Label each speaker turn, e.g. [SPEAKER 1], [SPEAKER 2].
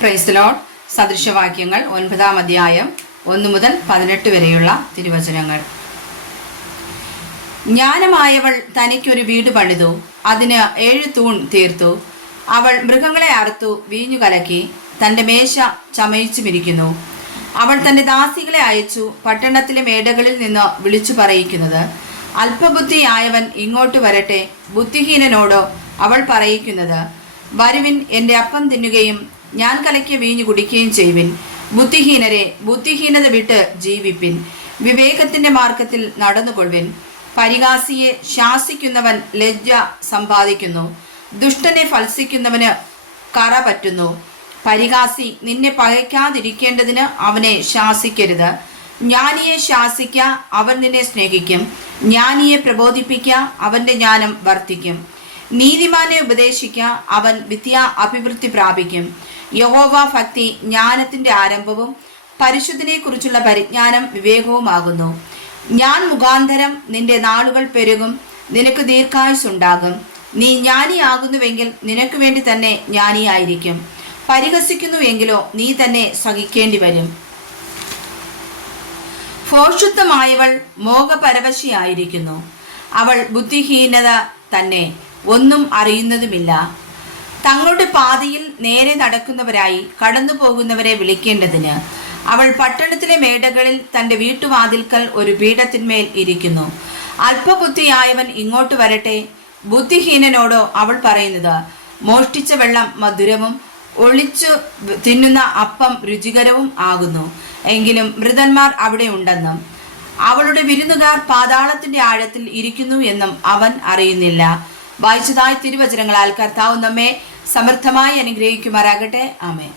[SPEAKER 1] പ്രൈസ്ലോൺ സദൃശവാക്യങ്ങൾ ഒൻപതാം അധ്യായം ഒന്ന് മുതൽ പതിനെട്ട് വരെയുള്ള തിരുവചനങ്ങൾ. ജ്ഞാനമായവൾ തനിക്കൊരു വീട് പണിതു. അതിന് ഏഴ് തൂൺ തീർത്തു. അവൾ മൃഗങ്ങളെ അറുത്തു വീഞ്ഞു കലക്കി തന്റെ മേശ ചമയിച്ചുമിരിക്കുന്നു. അവൾ തന്റെ ദാസികളെ അയച്ചു പട്ടണത്തിലെ മേടകളിൽ നിന്ന് വിളിച്ചു പറയിക്കുന്നത്. അല്പബുദ്ധിയായവൻ ഇങ്ങോട്ട് വരട്ടെ ബുദ്ധിഹീനനോടോ അവൾ പറയിക്കുന്നത്. വരുവിൻ എന്റെ അപ്പം തിന്നുകയും ഞാൻ കലക്കിയ വീഞ്ഞു കുടിക്കുകയും ചെയ്യുവിൻ. ബുദ്ധിഹീനരെ ബുദ്ധിഹീനത വിട്ട് ജീവിപ്പിൻ. വിവേകത്തിന്റെ മാർഗത്തിൽ നടന്നുകൊള്ളുവിൻ. പരിഹാസിയെ ശാസിക്കുന്നവൻ ലജ്ജ സമ്പാദിക്കുന്നു. ദുഷ്ടനെ ഫത്സിക്കുന്നവന് കറ പറ്റുന്നു. പരിഹാസി നിന്നെ പകയ്ക്കാതിരിക്കേണ്ടതിന് അവനെ ശാസിക്കരുത്. ജ്ഞാനിയെ ശാസിക്ക അവൻ നിന്നെ സ്നേഹിക്കും. ജ്ഞാനിയെ പ്രബോധിപ്പിക്ക അവന്റെ ജ്ഞാനം വർദ്ധിക്കും. നീതിമാനെ ഉപദേശിക്ക അവൻ വിദ്യ അഭിവൃദ്ധി പ്രാപിക്കും. യഹോവ ഭക്തി ജ്ഞാനത്തിന്റെ ആരംഭവും പരിശുദ്ധിനെ കുറിച്ചുള്ള പരിജ്ഞാനം വിവേകവുമാകുന്നു. ഞാൻ മുഖാന്തരം നിന്റെ നാളുകൾ പെരുകും നിനക്ക് ദീർഘായുസുണ്ടാകും നീ ജ്ഞാനിയാകുന്നുവെങ്കിൽ നിനക്ക് വേണ്ടി തന്നെ ജ്ഞാനിയായിരിക്കും. പരിഹസിക്കുന്നുവെങ്കിലോ നീ തന്നെ സഹിക്കേണ്ടി വരും ഭോഷുത്വമായവൾ മോഹപരവശിയായിരിക്കുന്നു. അവൾ ബുദ്ധിഹീനത തന്നെ. ഒന്നും അറിയുന്നതുമില്ല. തങ്ങളുടെ പാതയിൽ നേരെ നടക്കുന്നവരായി കടന്നു പോകുന്നവരെ വിളിക്കേണ്ടതിന് അവൾ പട്ടണത്തിലെ മേടകളിൽ തന്റെ വീട്ടുവാതിൽക്കൽ ഒരു പീഠത്തിന്മേൽ ഇരിക്കുന്നു. അല്പബുദ്ധിയായവൻ ഇങ്ങോട്ട് വരട്ടെ. ബുദ്ധിഹീനനോടോ അവൾ പറയുന്നത് മോഷ്ടിച്ച വെള്ളം മധുരവും ഒളിച്ചു തിന്നുന്ന അപ്പം രുചികരവും ആകുന്നു. എങ്കിലും മൃതന്മാർ അവിടെ ഉണ്ടെന്നും അവളുടെ വിരുന്നുകാർ പാതാളത്തിന്റെ ആഴത്തിൽ ഇരിക്കുന്നു എന്നും അവൻ അറിയുന്നില്ല. വായിച്ചതായ തിരുവചനങ്ങളാൽ കർത്താവ് നമ്മെ സമർത്ഥമായി അനുഗ്രഹിക്കുമാറാകട്ടെ. ആമേ